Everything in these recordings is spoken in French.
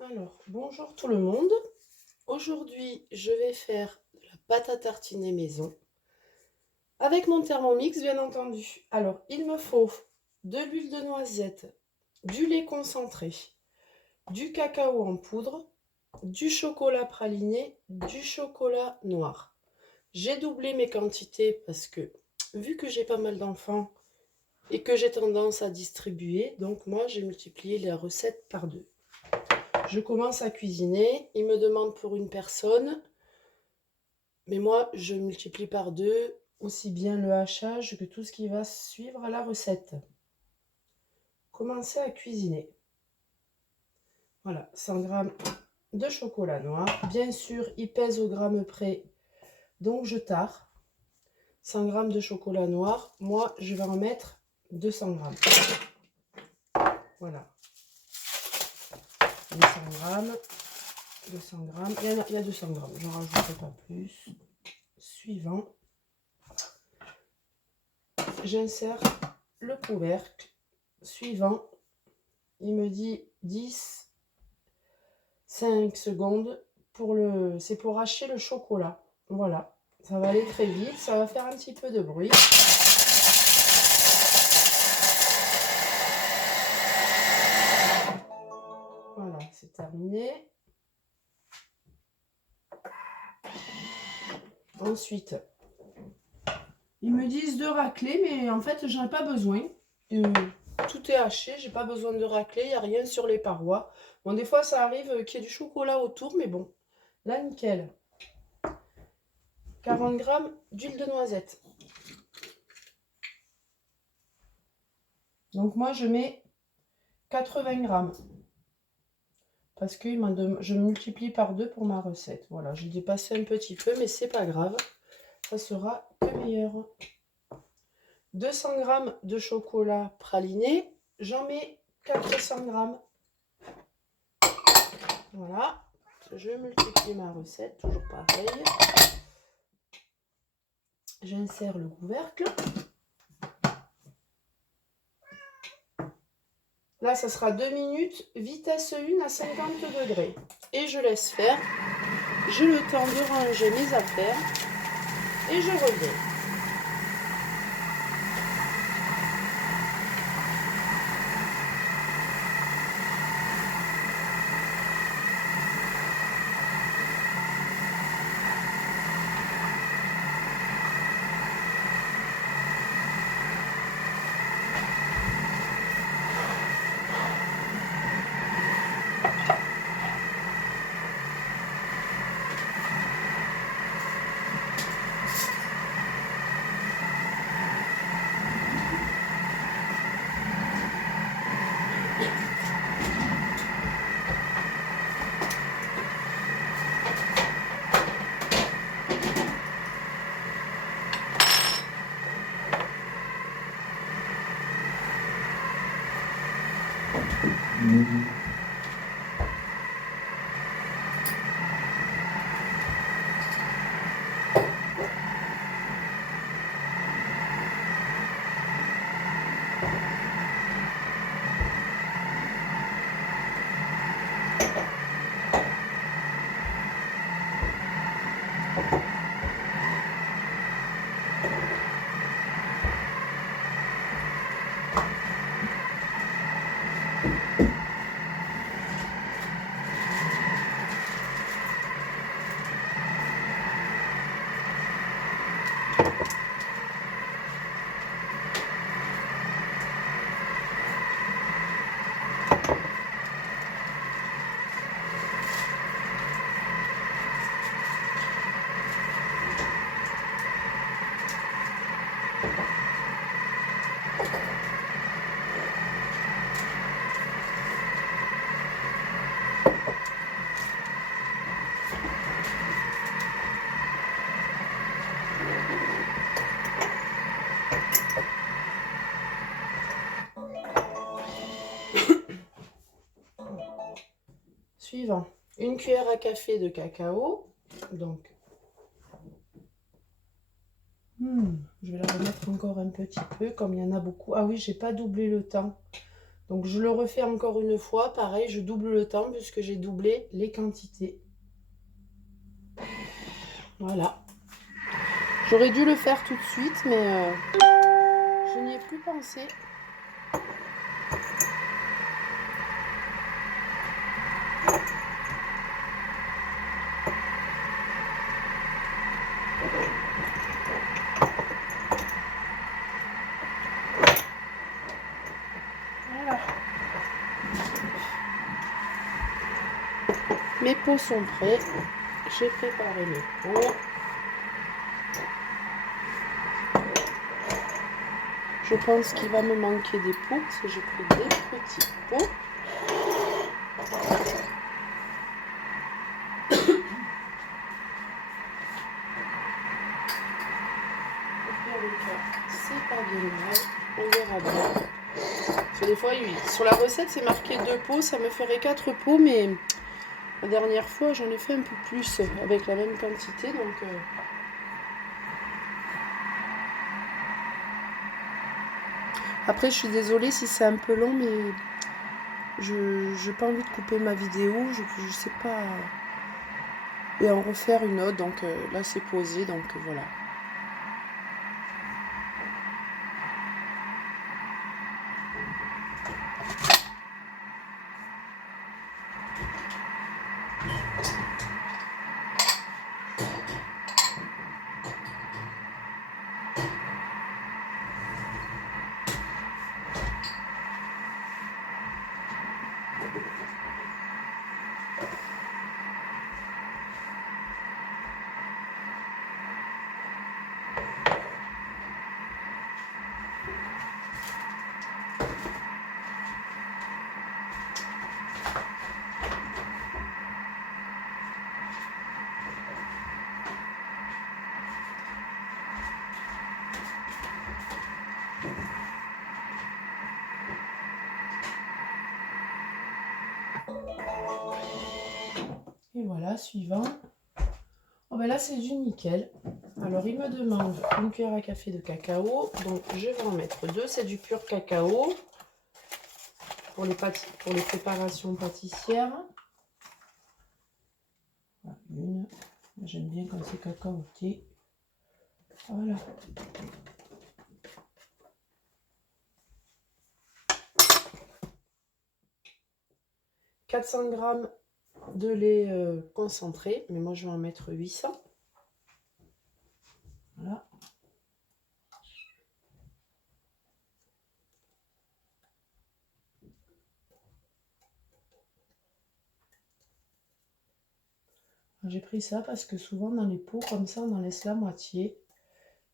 Alors, bonjour tout le monde. Aujourd'hui, je vais faire de la pâte à tartiner maison avec mon Thermomix, bien entendu. Alors, il me faut de l'huile de noisette, du lait concentré, du cacao en poudre, du chocolat praliné, du chocolat noir. J'ai doublé mes quantités parce que, vu que j'ai pas mal d'enfants et que j'ai tendance à distribuer, donc moi, j'ai multiplié la recette par 2. Je commence à cuisiner. Il me demande pour une personne. Mais moi, je multiplie par 2 aussi bien le hachage que tout ce qui va suivre à la recette. Commencez à cuisiner. Voilà, 100 g de chocolat noir. Bien sûr, il pèse au gramme près, donc je tare. 100 g de chocolat noir. Moi, je vais en mettre 200 g. Voilà. 200 g. 200 g. Il y a 200 g. Je n'en rajouterai pas plus. Suivant. J'insère le couvercle. Suivant. Il me dit 10, 5 secondes. C'est pour hacher le chocolat. Voilà. Ça va aller très vite. Ça va faire un petit peu de bruit. Voilà, c'est terminé. Ensuite, ils me disent de racler, mais en fait, j'en ai pas besoin. Tout est haché, j'ai pas besoin de racler, il n'y a rien sur les parois. Bon, des fois, ça arrive qu'il y ait du chocolat autour, mais bon, là, nickel. 40 g d'huile de noisette. Donc, moi, je mets 80 g. Parce que je multiplie par 2 pour ma recette. Voilà, j'ai dépassé un petit peu, mais c'est pas grave. Ça sera que meilleur. 200 g de chocolat praliné. J'en mets 400 g. Voilà. Je multiplie ma recette, toujours pareil. J'insère le couvercle. Là, ça sera 2 minutes, vitesse 1 à 50 degrés. Et je laisse faire. J'ai le temps de ranger mes affaires. Et je reviens. Suivant, une cuillère à café de cacao. Donc, je vais la remettre encore un petit peu, comme il y en a beaucoup. Ah oui, j'ai pas doublé le temps Donc je le refais encore une fois, pareil, je double le temps puisque j'ai doublé les quantités. Voilà. J'aurais dû le faire tout de suite, mais je n'y ai plus pensé. Voilà. Mes pots sont prêts. J'ai préparé mes pots. Je pense qu'il va me manquer des pots parce que j'ai pris des petits pots. C'est pas bien grave, on verra bien. Parce que des fois, sur la recette, c'est marqué 2 pots, ça me ferait 4 pots, mais la dernière fois, j'en ai fait un peu plus avec la même quantité, donc... Après, je suis désolée si c'est un peu long, mais je n'ai pas envie de couper ma vidéo, je sais pas... Et en refaire une autre, donc là, c'est posé, donc voilà. Et voilà, suivant. Oh ben là, c'est du nickel. Alors, il me demande une cuillère à café de cacao. Donc, je vais en mettre 2. C'est du pur cacao pour les préparations pâtissières. Voilà, une. J'aime bien quand c'est cacaoté. Voilà. « 400 g de lait concentré, mais moi je vais en mettre 800. Voilà. J'ai pris ça parce que souvent dans les pots comme ça on en laisse la moitié.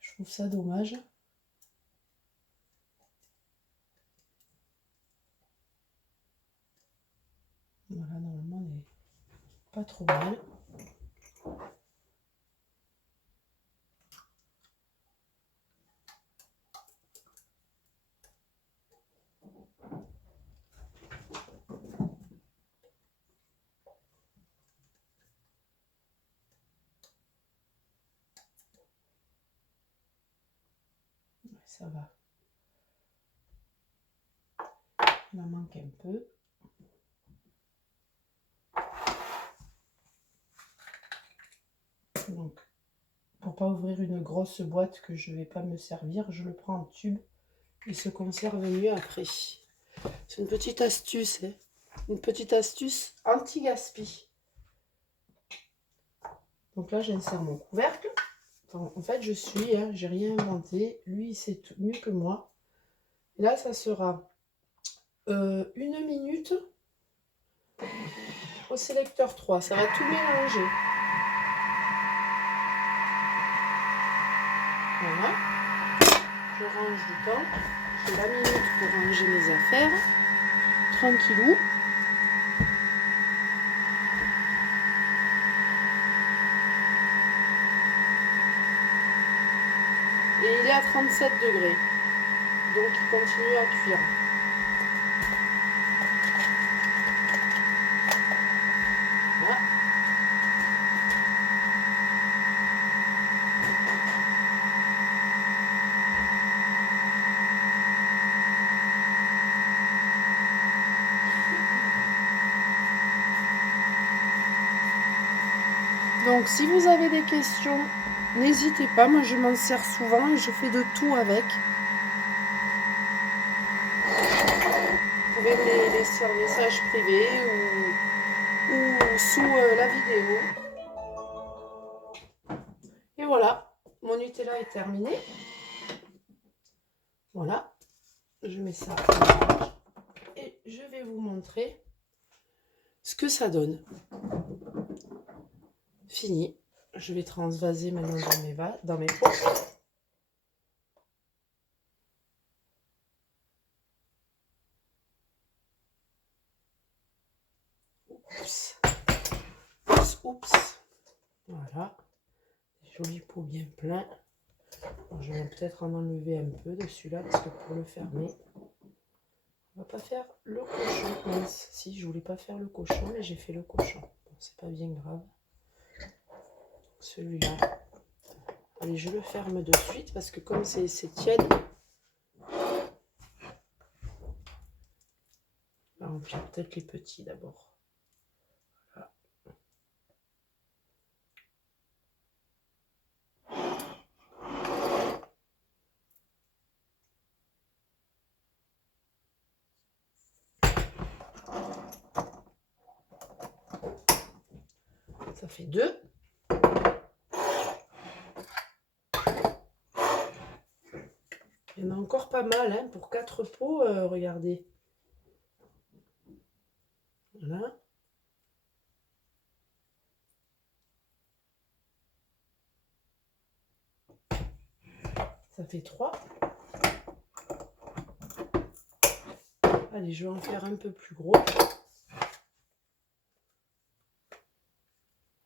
Je trouve ça dommage. Voilà, normalement on est pas trop mal. Ça va. Il en manque un peu. Donc, pour pas ouvrir une grosse boîte que je vais pas me servir, je le prends en tube. Il se conserve mieux après. C'est une petite astuce, hein. Une petite astuce anti-gaspi. Donc là, j'insère mon couvercle. En fait, j'ai rien inventé. Lui, il sait mieux que moi. Et là, ça sera 1 minute au sélecteur 3. Ça va tout mélanger. Voilà. Je range du temps. J'ai la minute pour ranger mes affaires. Tranquillou. Et il est à 37 degrés. Donc il continue à cuire. Voilà. Donc si vous avez des questions, n'hésitez pas, moi je m'en sers souvent et je fais de tout avec. Vous pouvez me laisser un message privé ou sous la vidéo. Et voilà, mon Nutella est terminé. Voilà, je mets ça et je vais vous montrer ce que ça donne. Fini. Je vais transvaser maintenant dans mes pots. Oups. Oups, oups. Voilà. Joli pot bien plein. Alors, je vais peut-être en enlever un peu de celui-là parce que pour le fermer, on va pas faire le cochon. Mince, si je voulais pas faire le cochon, mais j'ai fait le cochon. Bon, c'est pas bien grave. Celui-là. Allez, je le ferme de suite parce que comme c'est tiède, on va remplir peut-être les petits d'abord. Voilà. Ça fait 2. Il y en a encore pas mal, hein, pour 4 pots, regardez. Voilà. Ça fait 3. Allez, je vais en faire un peu plus gros.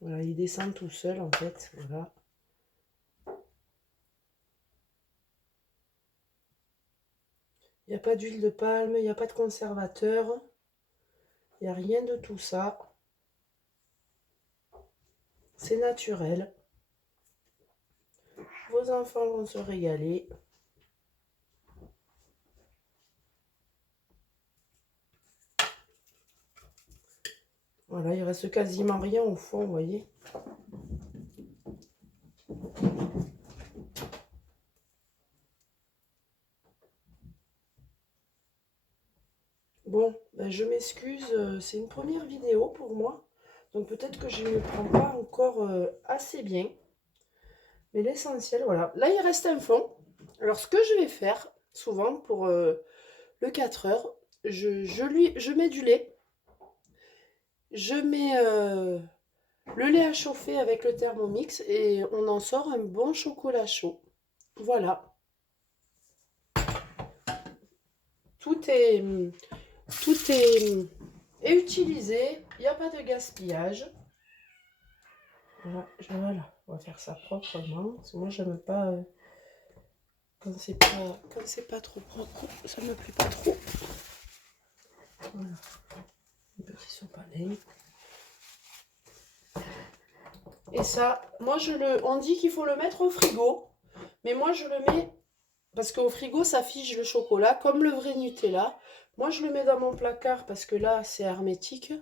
Voilà, il descend tout seul en fait. Voilà. Il n'y a pas d'huile de palme, il n'y a pas de conservateur. Il n'y a rien de tout ça. C'est naturel. Vos enfants vont se régaler. Voilà, il reste quasiment rien au fond, vous voyez. Bon, ben je m'excuse, c'est une première vidéo pour moi. Donc peut-être que je ne me prends pas encore assez bien. Mais l'essentiel, voilà. Là, il reste un fond. Alors, ce que je vais faire, souvent, pour le 4 heures, je mets du lait. Je mets le lait à chauffer avec le Thermomix et on en sort un bon chocolat chaud. Voilà. Tout est utilisé. Il n'y a pas de gaspillage. Voilà, on va faire ça proprement. Parce que moi, j'aime pas quand c'est pas trop propre. Ça me plaît pas trop. Voilà. Un petit sopalin. Et ça, moi on dit qu'il faut le mettre au frigo, mais moi je le mets parce qu'au frigo ça fige le chocolat comme le vrai Nutella. Moi je le mets dans mon placard parce que là c'est hermétique,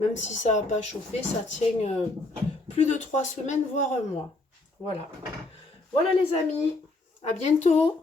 même si ça n'a pas chauffé, ça tient plus de 3 semaines voire un mois. Voilà. Voilà les amis, à bientôt.